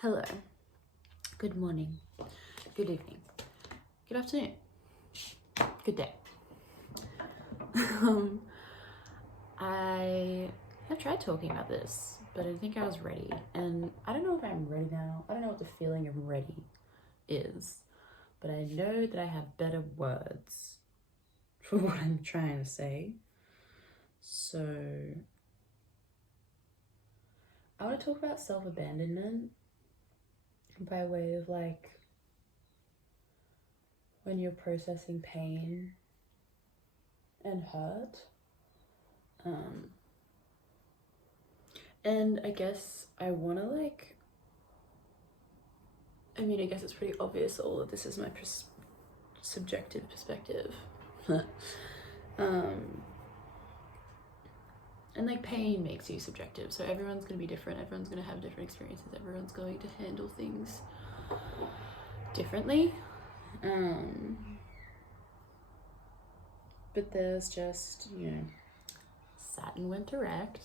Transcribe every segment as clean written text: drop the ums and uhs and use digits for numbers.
Hello, good morning, good evening, good afternoon, good day. I have tried talking about this, but I didn't think I was ready, and I don't know if I'm ready now. I don't know what the feeling of ready is, but I know that I have better words for what I'm trying to say. So I want to talk about self-abandonment by way of like when you're processing pain and hurt. And I guess I want to I guess it's pretty obvious all that this is my subjective perspective. And like pain makes you subjective, so everyone's going to be different, everyone's going to have different experiences, everyone's going to handle things differently. But there's just, Saturn went direct.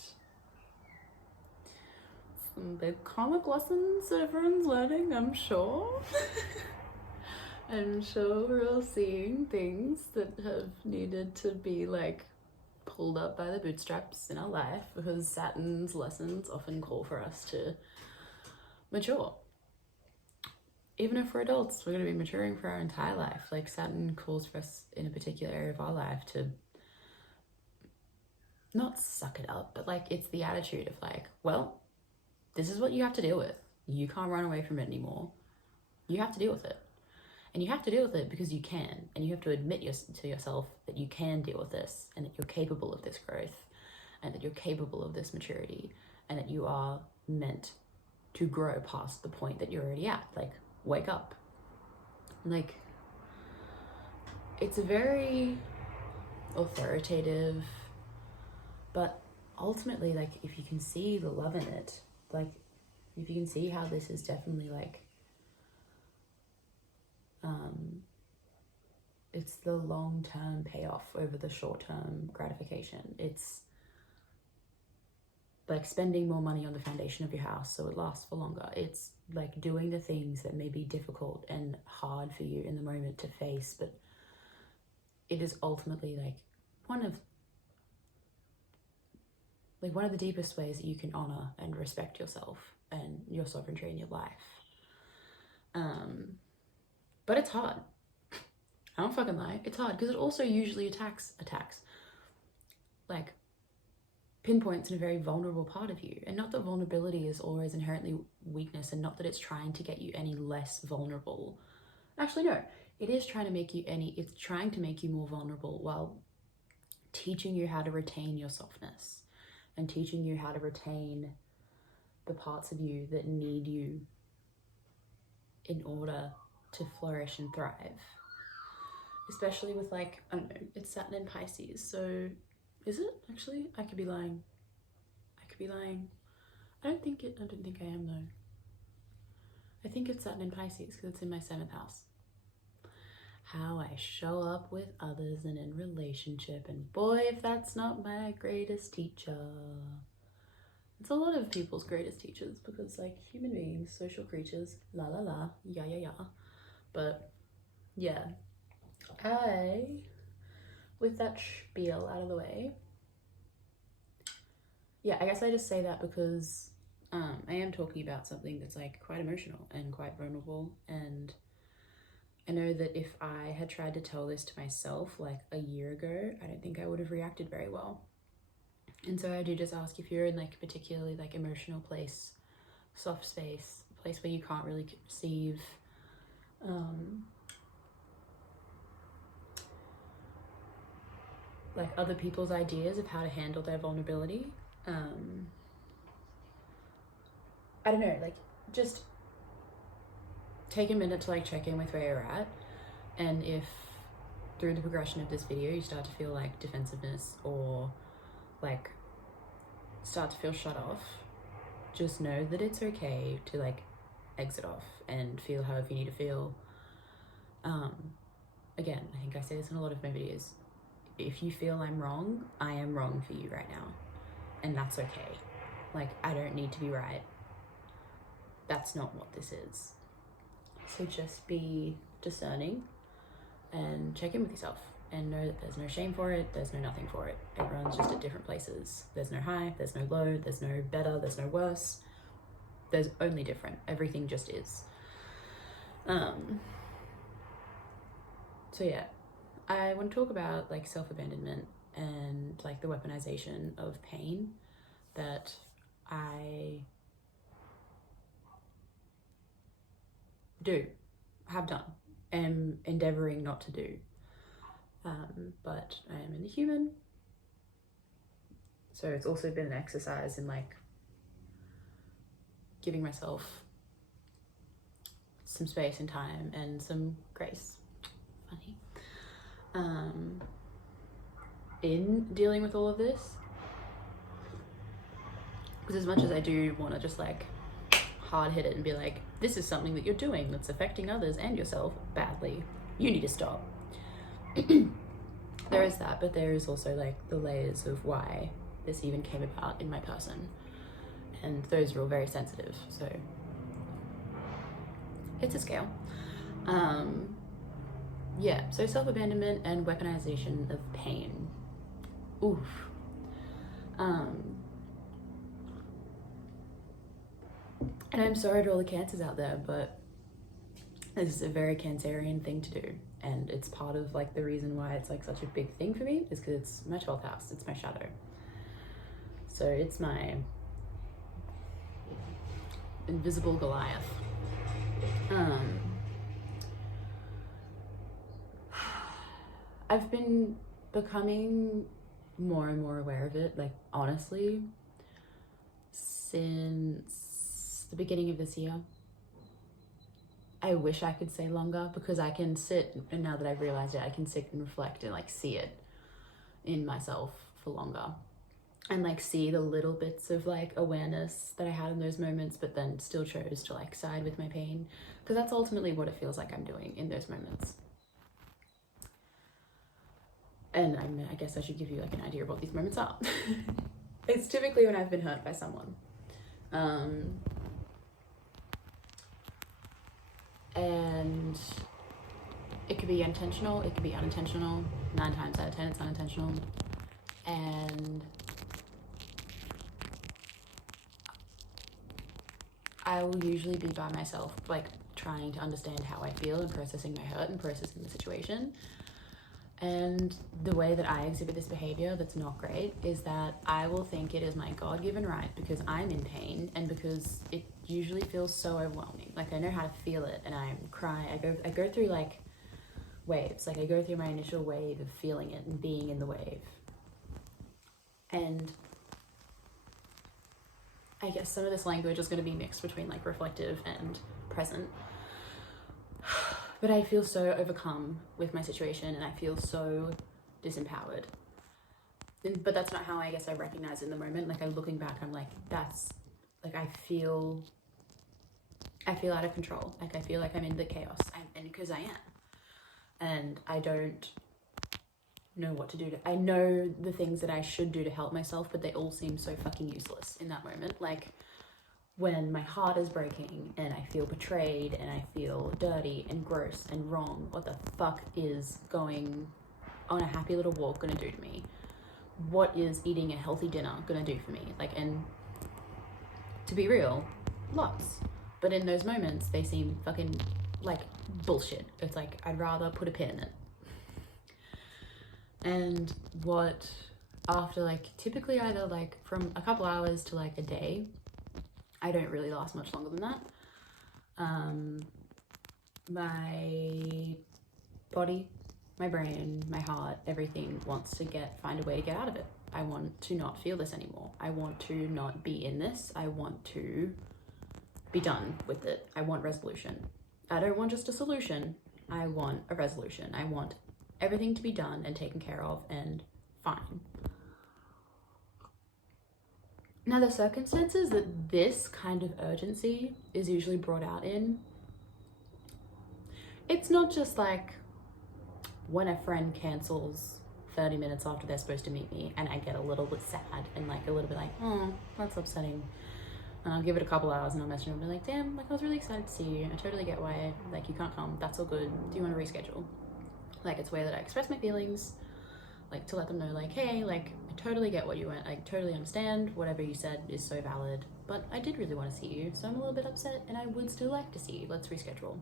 Some big comic lessons that everyone's learning, I'm sure. I'm sure we're all seeing things that have needed to be like pulled up by the bootstraps in our life, because Saturn's lessons often call for us to mature. Even if we're adults, we're going to be maturing for our entire life. Like Saturn calls for us in a particular area of our life to not suck it up, but like it's the attitude of like, well, this is what you have to deal with. You can't run away from it anymore. You have to deal with it. And you have to deal with it because you can. And you have to admit to yourself that you can deal with this, and that you're capable of this growth, and that you're capable of this maturity, and that you are meant to grow past the point that you're already at. Like, wake up. Like, it's a very authoritative, but ultimately, like, if you can see the love in it, like, if you can see how this is definitely like, it's the long-term payoff over the short-term gratification. It's like spending more money on the foundation of your house so it lasts for longer. It's like doing the things that may be difficult and hard for you in the moment to face, but it is ultimately like one of the deepest ways that you can honor and respect yourself and your sovereignty in your life. But it's hard. I don't fucking lie. It's hard because it also usually attacks like pinpoints in a very vulnerable part of you. And not that vulnerability is always inherently weakness, and not that it's trying to get you any less vulnerable. Actually, no, it is trying to make you it's trying to make you more vulnerable while teaching you how to retain your softness and teaching you how to retain the parts of you that need you in order to flourish and thrive. Especially with like, I don't know, it's Saturn in Pisces, so is it actually? I could be lying. I don't think I am though. I think it's Saturn in Pisces because it's in my 7th house. How I show up with others and in relationship, and boy, if that's not my greatest teacher. It's a lot of people's greatest teachers, because like human beings, social creatures, la la la, yeah yeah yeah. But yeah, with that spiel out of the way, yeah, I guess I just say that because I am talking about something that's like quite emotional and quite vulnerable, and I know that if I had tried to tell this to myself like a year ago, I don't think I would have reacted very well. And so I do just ask, if you're in like a particularly like emotional place, soft space, a place where you can't really receive like other people's ideas of how to handle their vulnerability, I don't know, like just take a minute to like check in with where you're at. And if through the progression of this video you start to feel like defensiveness or like start to feel shut off, just know that it's okay to like exit off and feel however you need to feel. Again, I think I say this in a lot of my videos. If you feel I'm wrong, I am wrong for you right now, and that's okay. Like, I don't need to be right. that's not what this is. So just be discerning and check in with yourself and know that there's no shame for it, there's no nothing for it. Everyone's just at different places. There's no high, there's no low, there's no better, there's no worse. There's only different. Everything just is. So yeah, I want to talk about like self-abandonment and like the weaponization of pain that I have done, am endeavoring not to do. But I am a human. So it's also been an exercise in like giving myself some space and time and some grace. Funny. In dealing with all of this, because as much as I do want to just like hard hit it and be like, this is something that you're doing that's affecting others and yourself badly, you need to stop. There is that, but there is also like the layers of why this even came about in my person, and those are all very sensitive, so it's a scale. Yeah, so self-abandonment and weaponization of pain. Oof. And I'm sorry to all the cancers out there, but this is a very Cancerian thing to do. And it's part of like the reason why it's like such a big thing for me is because it's my 12th house, it's my shadow. So it's my invisible Goliath. I've been becoming more and more aware of it, like honestly, since the beginning of this year. I wish I could say longer, because I can sit, and now that I've realized it, I can sit and reflect and like see it in myself for longer, and like see the little bits of like awareness that I had in those moments, but then still chose to like side with my pain, because that's ultimately what it feels like I'm doing in those moments. And I guess I should give you like an idea of what these moments are. It's typically when I've been hurt by someone. And it could be intentional, it could be unintentional. 9 times out of 10 it's unintentional. And I will usually be by myself, like trying to understand how I feel and processing my hurt and processing the situation. And the way that I exhibit this behavior that's not great is that I will think it is my God-given right, because I'm in pain and because it usually feels so overwhelming. Like I know how to feel it, and I'm crying. I go through like waves. Like I go through my initial wave of feeling it and being in the wave. And I guess some of this language is going to be mixed between like reflective and present. But I feel so overcome with my situation, and I feel so disempowered. But that's not how I guess I recognize it in the moment. Like I'm looking back, I'm like, that's like, I feel out of control. Like I feel like I'm in the chaos, and because I am. And I don't know what to do. I know the things that I should do to help myself, but they all seem so fucking useless in that moment. Like when my heart is breaking and I feel betrayed and I feel dirty and gross and wrong, what the fuck is going on a happy little walk gonna do to me? What is eating a healthy dinner gonna do for me? Like, and to be real, lots. But in those moments, they seem fucking like bullshit. It's like, I'd rather put a pin in it. And what, after like typically either like from a couple hours to like a day, I don't really last much longer than that. My body, my brain, my heart, everything wants to find a way to get out of it. I want to not feel this anymore. I want to not be in this. I want to be done with it. I want resolution. I don't want just a solution. I want a resolution. I want everything to be done and taken care of and fine. Now, the circumstances that this kind of urgency is usually brought out in, it's not just like when a friend cancels 30 minutes after they're supposed to meet me and I get a little bit sad and like a little bit like, oh, that's upsetting. And I'll give it a couple hours and I'll message them and be like, damn, like I was really excited to see you. I totally get why like you can't come. That's all good. Do you want to reschedule? Like it's a way that I express my feelings, like to let them know like, hey, like I totally get what you went. I totally understand. Whatever you said is so valid. But I did really want to see you. So I'm a little bit upset and I would still like to see you. Let's reschedule.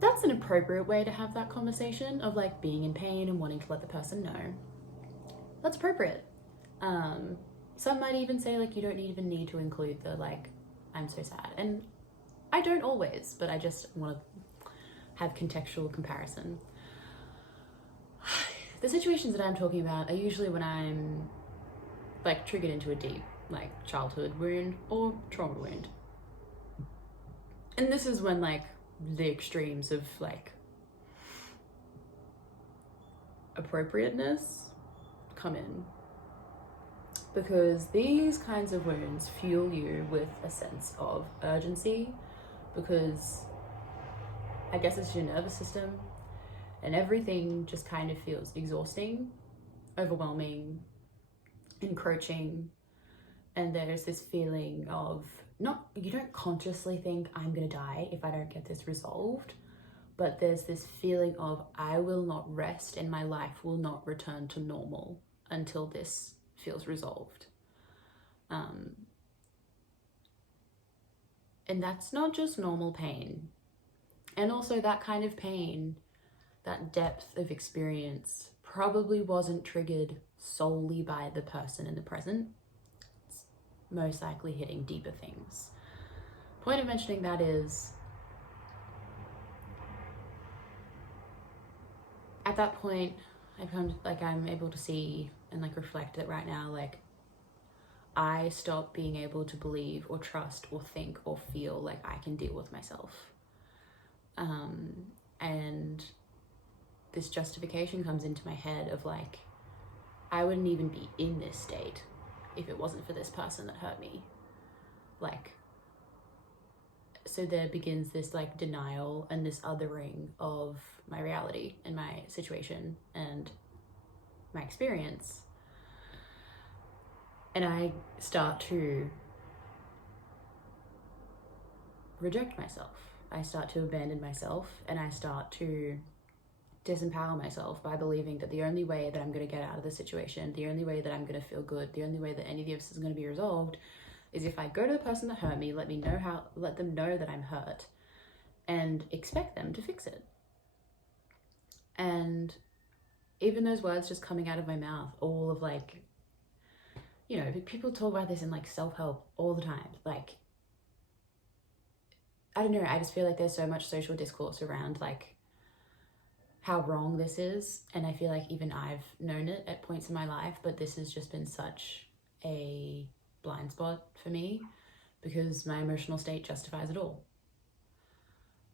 That's an appropriate way to have that conversation of like being in pain and wanting to let the person know. That's appropriate. Some might even say like you don't even need to include the like I'm so sad, and I don't always, but I just want to have contextual comparison. The situations that I'm talking about are usually when I'm like triggered into a deep like childhood wound or trauma wound, and this is when like the extremes of like appropriateness come in. Because these kinds of wounds fuel you with a sense of urgency, because I guess it's your nervous system and everything just kind of feels exhausting, overwhelming, encroaching. And there's this feeling of you don't consciously think I'm gonna die if I don't get this resolved, but there's this feeling of I will not rest and my life will not return to normal until this feels resolved. And that's not just normal pain. And also that kind of pain, that depth of experience probably wasn't triggered solely by the person in the present. It's most likely hitting deeper things. Point of mentioning that is, at that point, I'm able to see and like reflect that right now, like I stop being able to believe or trust or think or feel like I can deal with myself. And this justification comes into my head of like, I wouldn't even be in this state if it wasn't for this person that hurt me. Like, so there begins this like denial and this othering of my reality and my situation and my experience. And I start to reject myself. I start to abandon myself, and I start to disempower myself by believing that the only way that I'm going to get out of the situation, the only way that I'm going to feel good, the only way that any of this is going to be resolved is if I go to the person that hurt me, let them know that I'm hurt, and expect them to fix it. And even those words just coming out of my mouth, all of like, you know, people talk about this in like self-help all the time. Like, I don't know, I just feel like there's so much social discourse around like how wrong this is. And I feel like even I've known it at points in my life, but this has just been such a blind spot for me because my emotional state justifies it all.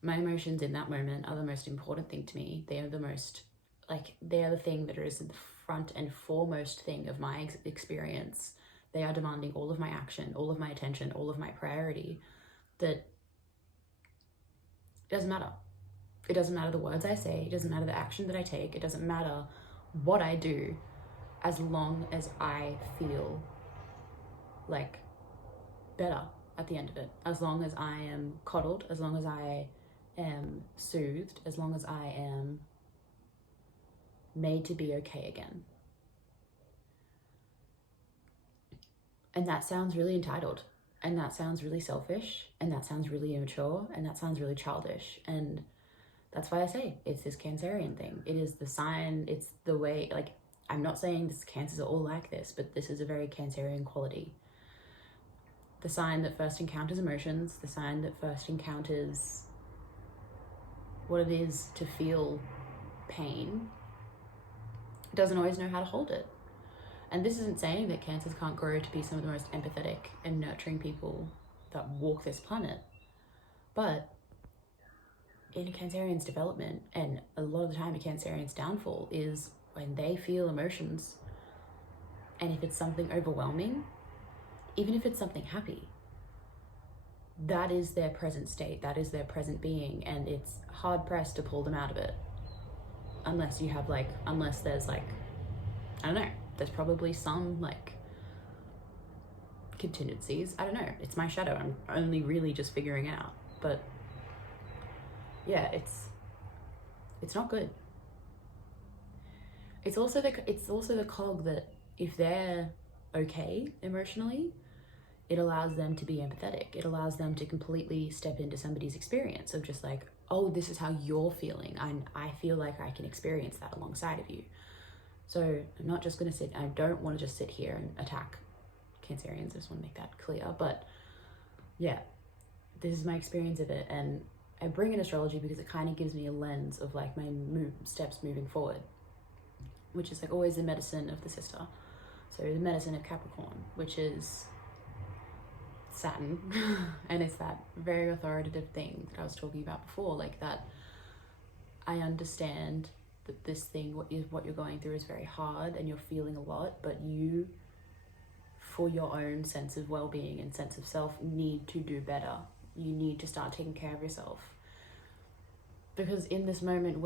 My emotions in that moment are the most important thing to me. They are the most, like, they are the thing that is the front and foremost thing of my experience. They are demanding all of my action, all of my attention, all of my priority. That it doesn't matter. It doesn't matter the words I say. It doesn't matter the action that I take. It doesn't matter what I do, as long as I feel like better at the end of it. As long as I am coddled, as long as I am soothed, as long as I am made to be okay again. And that sounds really entitled, and that sounds really selfish, and that sounds really immature, and that sounds really childish. And that's why I say it's this Cancerian thing. It is the sign, it's the way, like, I'm not saying this Cancers are all like this, but this is a very Cancerian quality. The sign that first encounters emotions, the sign that first encounters what it is to feel pain, doesn't always know how to hold it. And this isn't saying that Cancers can't grow to be some of the most empathetic and nurturing people that walk this planet. But in a Cancerian's development, and a lot of the time a Cancerian's downfall, is when they feel emotions. And if it's something overwhelming, even if it's something happy, that is their present state, that is their present being, and it's hard pressed to pull them out of it. Unless there's like, I don't know, there's probably some like contingencies. I don't know. It's my shadow. I'm only really just figuring it out. But yeah, it's not good. It's also the cog that if they're okay emotionally, it allows them to be empathetic. It allows them to completely step into somebody's experience of just like, oh, this is how you're feeling. I feel like I can experience that alongside of you. So I'm not just going to I don't want to just sit here and attack Cancerians. I just want to make that clear. But yeah, this is my experience of it. And I bring in astrology because it kind of gives me a lens of like my steps moving forward, which is like always the medicine of the sister. So the medicine of Capricorn, which is Saturn. And it's that very authoritative thing that I was talking about before, like that I understand that this thing, what you're going through is very hard and you're feeling a lot, but you, for your own sense of well-being and sense of self, need to do better. You need to start taking care of yourself. Because in these moments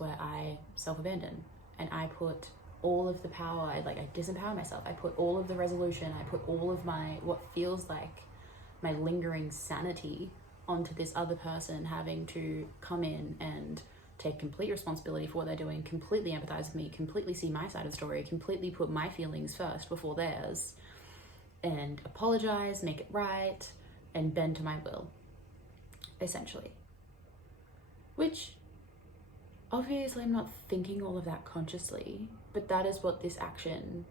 where I self-abandon and I put all of the power, I disempower myself, I put all of the resolution, I put all of what feels like my lingering sanity onto this other person having to come in and take complete responsibility for what they're doing, completely empathize with me, completely see my side of the story, completely put my feelings first before theirs, and apologize, make it right, and bend to my will, essentially. Which, obviously I'm not thinking all of that consciously, but that is what this action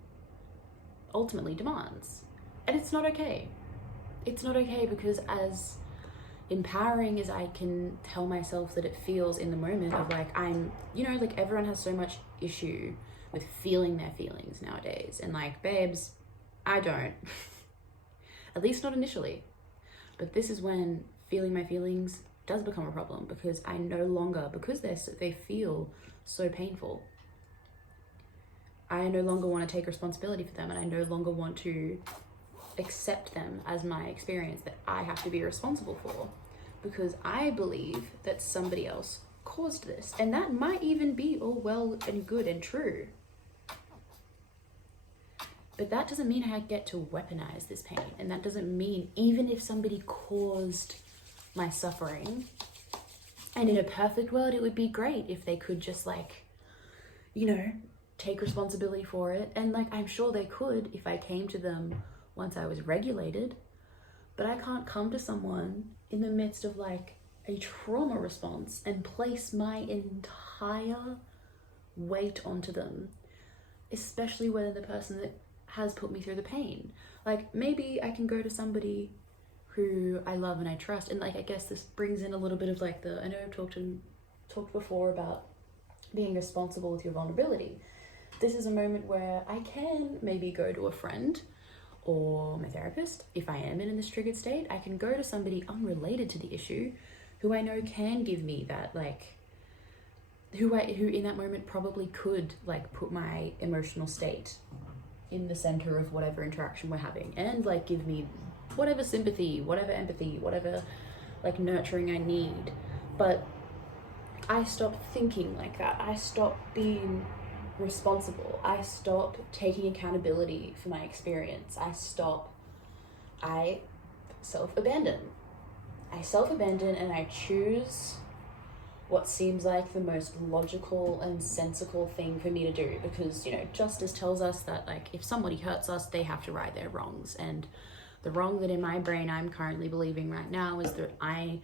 ultimately demands. And it's not okay. It's not okay because as empowering as I can tell myself that it feels in the moment of like, I'm, like everyone has so much issue with feeling their feelings nowadays. And like, babes, I don't. At least not initially. But this is when feeling my feelings does become a problem because I no longer, because they feel so painful, I no longer want to take responsibility for them, and I no longer want to accept them as my experience that I have to be responsible for, because I believe that somebody else caused this, and that might even be all well and good and true, but that doesn't mean I get to weaponize this pain. And that doesn't mean, even if somebody caused my suffering, and in a perfect world it would be great if they could just take responsibility for it, and I'm sure they could if I came to them once I was regulated, but I can't come to someone in the midst of a trauma response and place my entire weight onto them, especially when the person that has put me through the pain. Maybe I can go to somebody who I love and I trust, and I guess this brings in a little bit of I know I've talked before about being responsible with your vulnerability. This is a moment where I can maybe go to a friend or my therapist. If I am in this triggered state, I can go to somebody unrelated to the issue who I know can give me that, who in that moment probably could put my emotional state in the center of whatever interaction we're having, and give me whatever sympathy, whatever empathy, whatever nurturing I need. But I stop thinking like that. I stop being responsible. I stop taking accountability for my experience. I self-abandon. And I choose what seems like the most logical and sensical thing for me to do, because justice tells us that if somebody hurts us, they have to right their wrongs, and the wrong that in my brain I'm currently believing right now is that I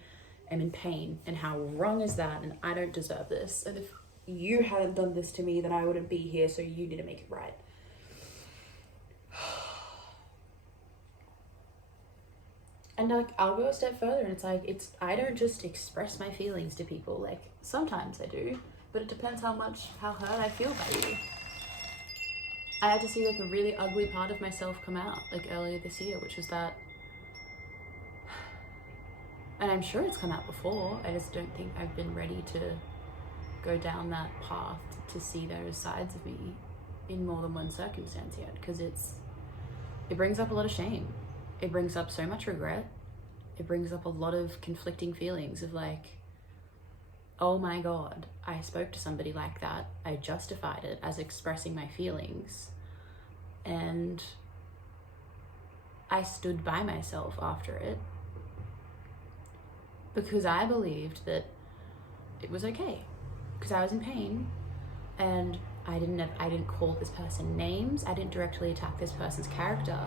am in pain, and how wrong is that, and I don't deserve this, and if you hadn't done this to me, then I wouldn't be here, so you need to make it right. And I'll go a step further, and it's I don't just express my feelings to people. Sometimes I do, but it depends how hurt I feel by you. I had to see a really ugly part of myself come out earlier this year, which was that, and I'm sure it's come out before, I just don't think I've been ready to go down that path to see those sides of me in more than one circumstance yet, because it brings up a lot of shame. It brings up so much regret. It brings up a lot of conflicting feelings of oh my God, I spoke to somebody like that. I justified it as expressing my feelings. And I stood by myself after it because I believed that it was okay, because I was in pain, and I didn't call this person names. I didn't directly attack this person's character.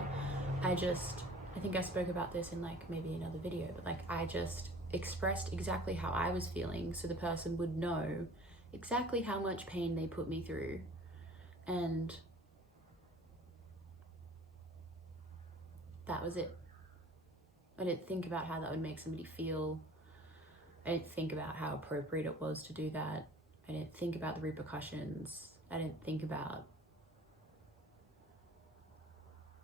I think I spoke about this in like maybe another video, but like I just expressed exactly how I was feeling so the person would know exactly how much pain they put me through. And that was it. I didn't think about how that would make somebody feel. I didn't think about how appropriate it was to do that. I didn't think about the repercussions. I didn't think about...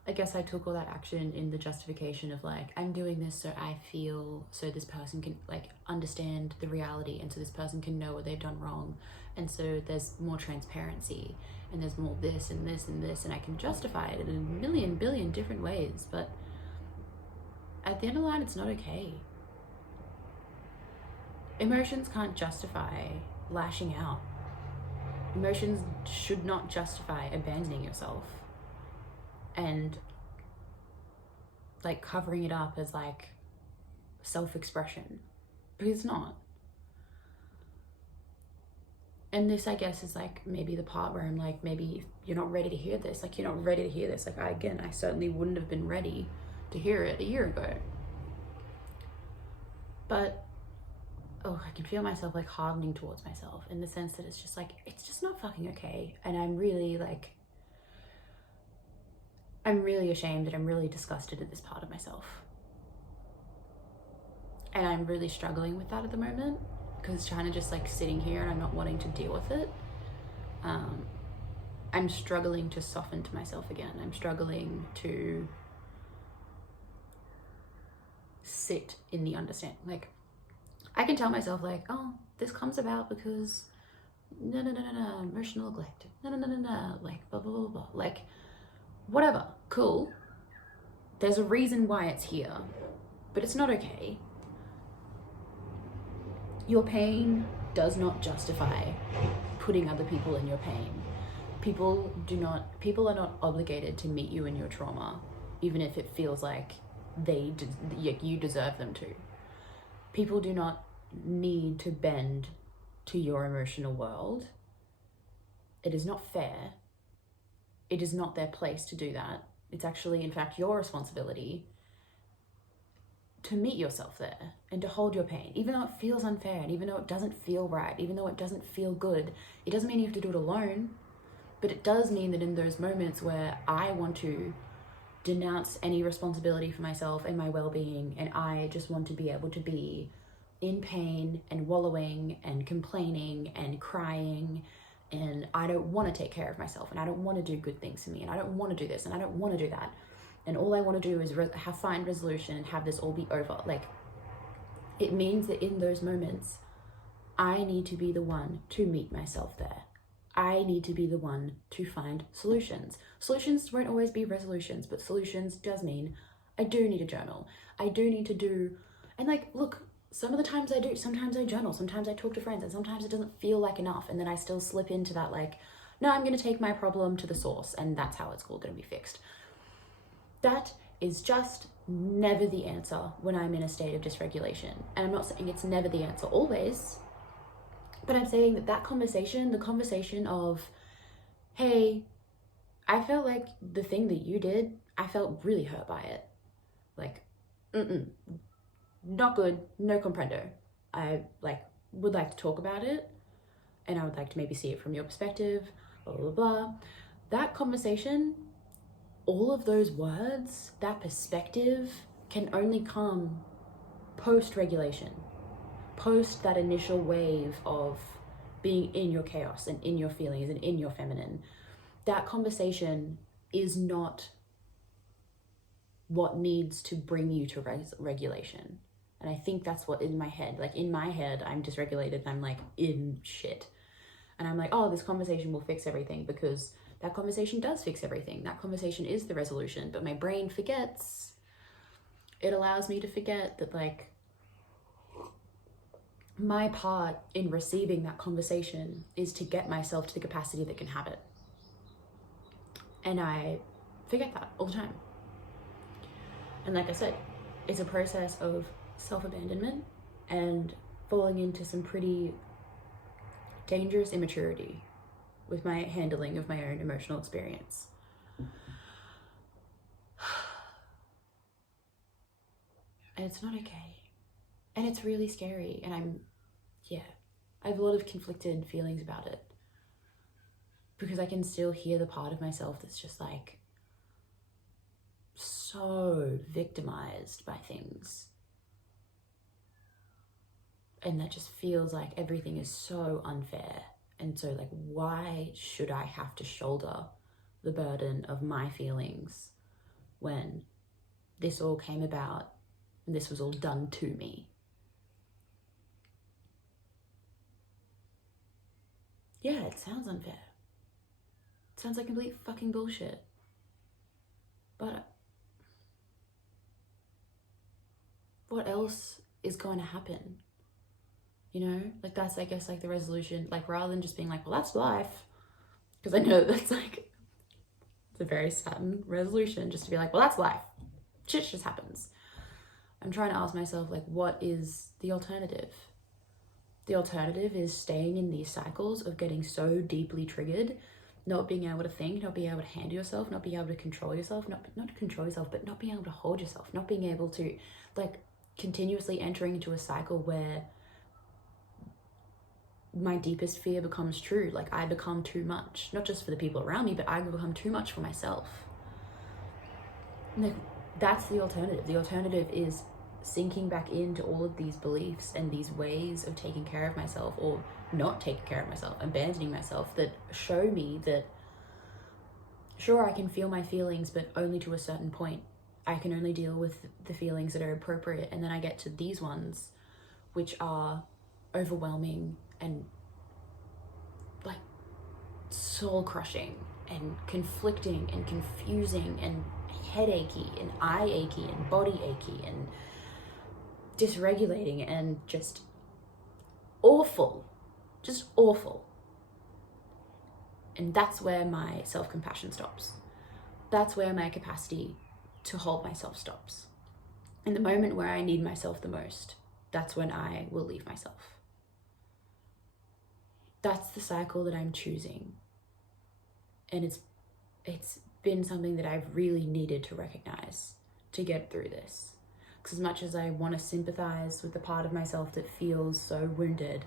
I guess I took all that action in the justification of like, I'm doing this so I feel, so this person can like understand the reality, and so this person can know what they've done wrong, and so there's more transparency, and there's more this and this and this, and I can justify it in a million billion different ways. But at the end of the line, it's not okay. Emotions can't justify lashing out. Emotions should not justify abandoning yourself and like covering it up as like self-expression, because it's not. And this, I guess, is like maybe the part where I'm like, maybe you're not ready to hear this. Like, you're not ready to hear this. Like, I certainly wouldn't have been ready to hear it a year ago. But I can feel myself like hardening towards myself, in the sense that it's just like, it's just not fucking okay. And I'm really ashamed, and I'm really disgusted at this part of myself. And I'm really struggling with that at the moment, because it's kind of just like sitting here and I'm not wanting to deal with it. I'm struggling to soften to myself again. I'm struggling to sit in the understanding. Like, I can tell myself like, oh, this comes about because no, emotional neglect. No, like blah, blah, blah, blah. Like, whatever, cool. There's a reason why it's here, but it's not okay. Your pain does not justify putting other people in your pain. People are not obligated to meet you in your trauma, even if it feels like you deserve them to. People do not need to bend to your emotional world. It is not fair. It is not their place to do that. It's actually, in fact, your responsibility to meet yourself there and to hold your pain, even though it feels unfair, and even though it doesn't feel right, even though it doesn't feel good. It doesn't mean you have to do it alone, but it does mean that in those moments where I want to denounce any responsibility for myself and my well-being, and I just want to be able to be in pain and wallowing and complaining and crying, and I don't want to take care of myself, and I don't want to do good things for me, and I don't want to do this, and I don't want to do that, and all I want to do is find resolution and have this all be over. Like, it means that in those moments, I need to be the one to meet myself there. I need to be the one to find solutions. Solutions won't always be resolutions, but solutions does mean I do need a journal. I do need to do, and like, look, some of the times I do, sometimes I journal, sometimes I talk to friends, and sometimes it doesn't feel like enough, and then I still slip into that like, no, I'm going to take my problem to the source, and that's how it's all going to be fixed. That is just never the answer when I'm in a state of dysregulation. And I'm not saying it's never the answer always, but I'm saying that conversation, the conversation of, hey, I felt like the thing that you did, I felt really hurt by it. Like, not good, no comprendo. I would like to talk about it, and I would like to maybe see it from your perspective, blah, blah, blah. That conversation, all of those words, that perspective can only come post-regulation, post that initial wave of being in your chaos and in your feelings and in your feminine. That conversation is not what needs to bring you to regulation. And I think that's what in my head, like in my head, I'm dysregulated and I'm like in shit. And I'm like, oh, this conversation will fix everything, because that conversation does fix everything. That conversation is the resolution, but my brain forgets. It allows me to forget that like my part in receiving that conversation is to get myself to the capacity that can have it. And I forget that all the time. And like I said, it's a process of self-abandonment and falling into some pretty dangerous immaturity with my handling of my own emotional experience. And it's not okay. And it's really scary. And I have a lot of conflicted feelings about it. Because I can still hear the part of myself that's just like so victimized by things. And that just feels like everything is so unfair. And so like, why should I have to shoulder the burden of my feelings when this all came about and this was all done to me? Yeah, it sounds unfair. It sounds like complete fucking bullshit. But what else is going to happen? You know, like that's, I guess, like the resolution, like rather than just being like, well, that's life. Because I know that's like, it's a very Saturn resolution just to be like, well, that's life. Shit just happens. I'm trying to ask myself, like, what is the alternative? The alternative is staying in these cycles of getting so deeply triggered, not being able to think, not being able to handle yourself, not being able to control yourself, not control yourself, but not being able to hold yourself, not being able to, like, continuously entering into a cycle where my deepest fear becomes true. Like, I become too much, not just for the people around me, but I become too much for myself. Like, that's the alternative. The alternative is sinking back into all of these beliefs and these ways of taking care of myself, or not taking care of myself, abandoning myself, that show me that, sure, I can feel my feelings, but only to a certain point. I can only deal with the feelings that are appropriate. And then I get to these ones, which are overwhelming and like soul crushing and conflicting and confusing and headachy and eye achy and body achy and dysregulating and just awful. And that's where my self-compassion stops. That's where my capacity to hold myself stops. In the moment where I need myself the most, that's when I will leave myself. That's the cycle that I'm choosing. And it's been something that I've really needed to recognize to get through this. Because as much as I want to sympathize with the part of myself that feels so wounded,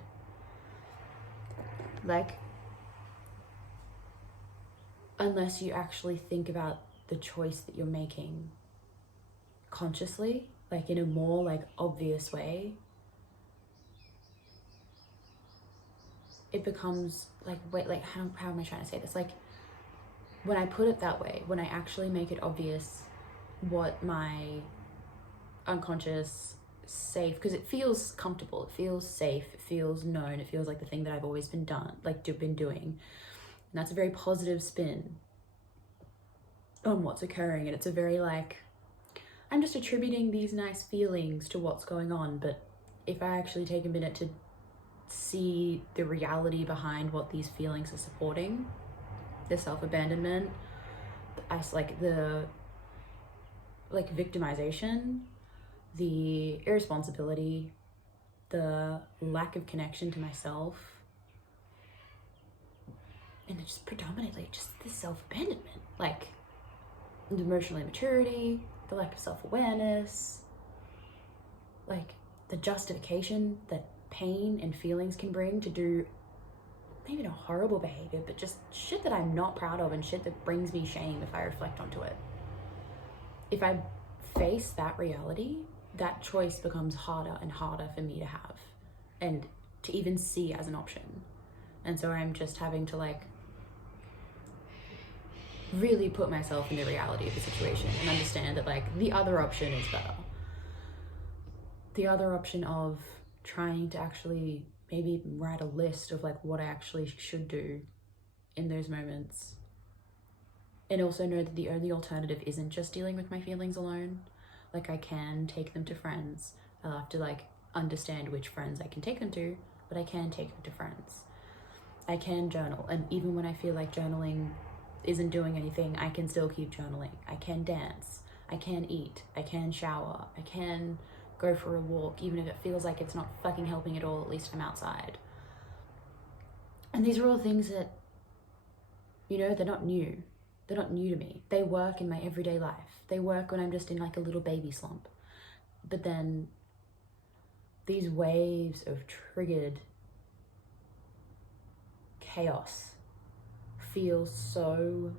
like, unless you actually think about the choice that you're making consciously, like in a more like obvious way, it becomes like, wait, like how am I trying to say this? Like, when I put it that way, when I actually make it obvious what my unconscious safe, because it feels comfortable, it feels safe, it feels known, it feels like the thing that I've always been doing. And that's a very positive spin on what's occurring. And it's a very like, I'm just attributing these nice feelings to what's going on. But if I actually take a minute to see the reality behind what these feelings are supporting, the self-abandonment, the victimization, the irresponsibility, the lack of connection to myself, and it's just predominantly just this self-abandonment, like the emotional immaturity, the lack of self-awareness, like the justification that pain and feelings can bring to do maybe not horrible behavior, but just shit that I'm not proud of and shit that brings me shame if I reflect onto it. If I face that reality, that choice becomes harder and harder for me to have and to even see as an option. And so I'm just having to like really put myself in the reality of the situation and understand that like the other option is better. The other option of trying to actually maybe write a list of like what I actually should do in those moments. And also know that the only alternative isn't just dealing with my feelings alone. Like I can take them to friends. I'll have to like understand which friends I can take them to, but I can take them to friends. I can journal. And even when I feel like journaling isn't doing anything, I can still keep journaling. I can dance. I can eat, I can shower, I can go for a walk, even if it feels like it's not fucking helping at all, at least I'm outside. And these are all things that, you know, they're not new. They're not new to me. They work in my everyday life. They work when I'm just in like a little baby slump. But then these waves of triggered chaos feel so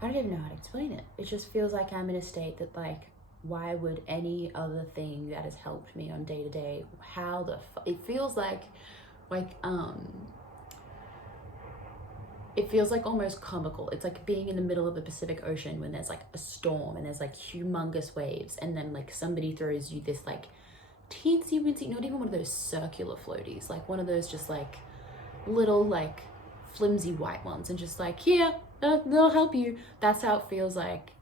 I don't even know how to explain it. It just feels like I'm in a state that, like, why would any other thing that has helped me on day to day, how the it feels like it feels like almost comical. It's like being in the middle of the Pacific Ocean when there's like a storm and there's like humongous waves, and then like somebody throws you this like teensy weensy, not even one of those circular floaties, like one of those just like little like flimsy white ones, and just like, here, they'll help you. That's how it feels like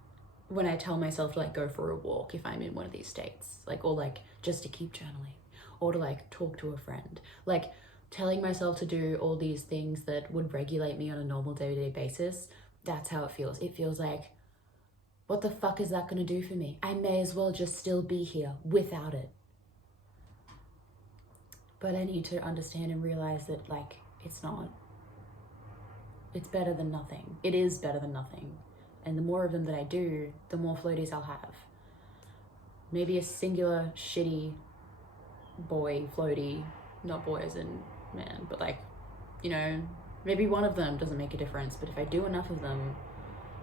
when I tell myself to like go for a walk if I'm in one of these states, like, or like just to keep journaling, or to like talk to a friend, like telling myself to do all these things that would regulate me on a normal day-to-day basis. That's how it feels. It feels like, what the fuck is that going to do for me? I may as well just still be here without it. But I need to understand and realize that, like, it's not. It's better than nothing. It is better than nothing. And the more of them that I do, the more floaties I'll have. Maybe a singular shitty boy floaty, not boy as in man, but like, you know, maybe one of them doesn't make a difference, but if I do enough of them,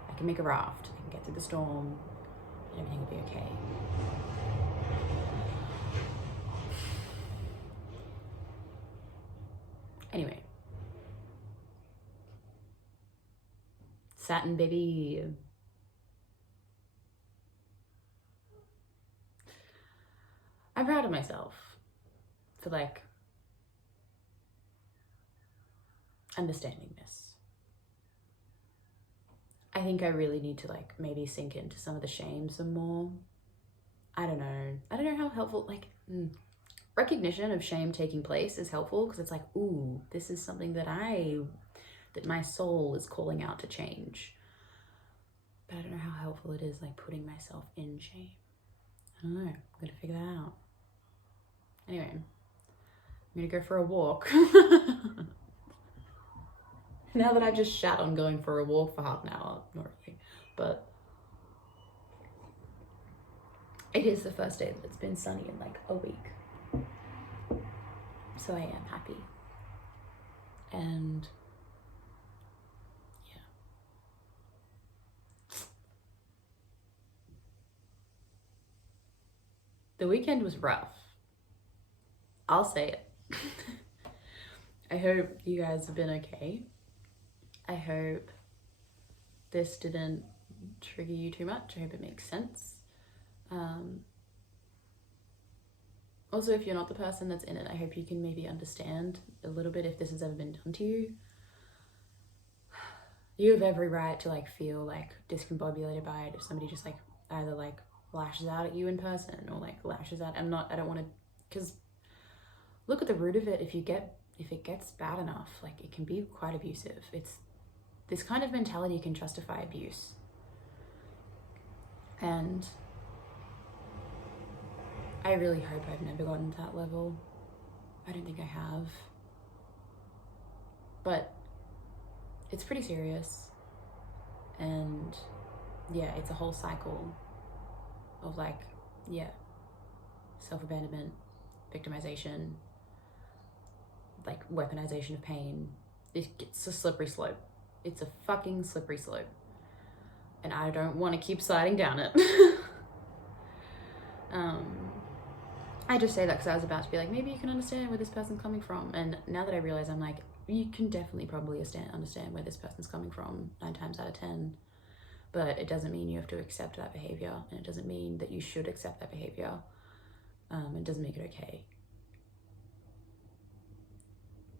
I can make a raft, I can get through the storm, and everything will be okay. Anyway. Saturn, baby. I'm proud of myself for like understanding this. I think I really need to like maybe sink into some of the shame some more. I don't know how helpful, like recognition of shame taking place is helpful, because it's like, ooh, this is something that my soul is calling out to change. But I don't know how helpful it is like putting myself in shame. I don't know, I'm gonna figure that out. Anyway, I'm gonna go for a walk. Now that I've just shat on going for a walk for half an hour, not really, but it is the first day that it's been sunny in like a week. So I am happy. And yeah. The weekend was rough. I'll say it. I hope you guys have been okay. I hope this didn't trigger you too much. I hope it makes sense. Also, if you're not the person that's in it, I hope you can maybe understand a little bit if this has ever been done to you. You have every right to like feel like discombobulated by it if somebody just like either like lashes out at you in person or like lashes out. I don't want to, because look at the root of it. If it gets bad enough, like it can be quite abusive. It's this kind of mentality can justify abuse. And I really hope I've never gotten to that level. I don't think I have. But it's pretty serious. And yeah, it's a whole cycle of like, yeah, self-abandonment, victimization, like weaponization of pain. It's a slippery slope. It's a fucking slippery slope. And I don't want to keep sliding down it. I just say that because I was about to be like, maybe you can understand where this person's coming from. And now that I realize, I'm like, you can definitely probably understand where this person's coming from 9 times out of 10. But it doesn't mean you have to accept that behavior. And it doesn't mean that you should accept that behavior. It doesn't make it okay.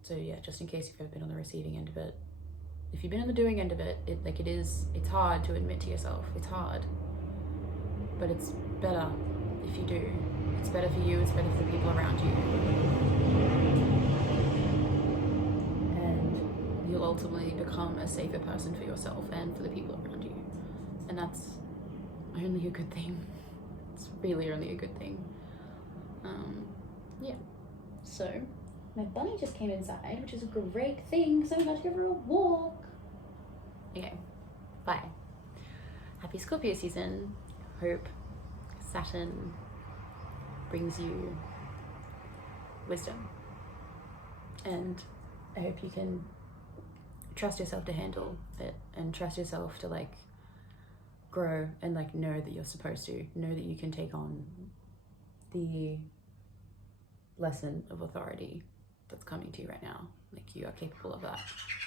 So yeah, just in case you've ever been on the receiving end of it. If you've been on the doing end of it, it's hard to admit to yourself. It's hard. But it's better if you do. It's better for you, it's better for the people around you. ultimately become a safer person for yourself and for the people around you. And that's only a good thing. It's really only a good thing. Yeah. So, my bunny just came inside, which is a great thing, so I'm about to go for a walk. Okay, bye. Happy Scorpio season. Hope Saturn brings you wisdom. And I hope you can trust yourself to handle it and trust yourself to like grow and like know that you're supposed to, know that you can take on the lesson of authority that's coming to you right now. Like you are capable of that,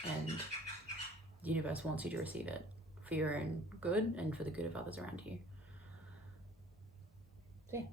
and the universe wants you to receive it for your own good and for the good of others around you. So yeah.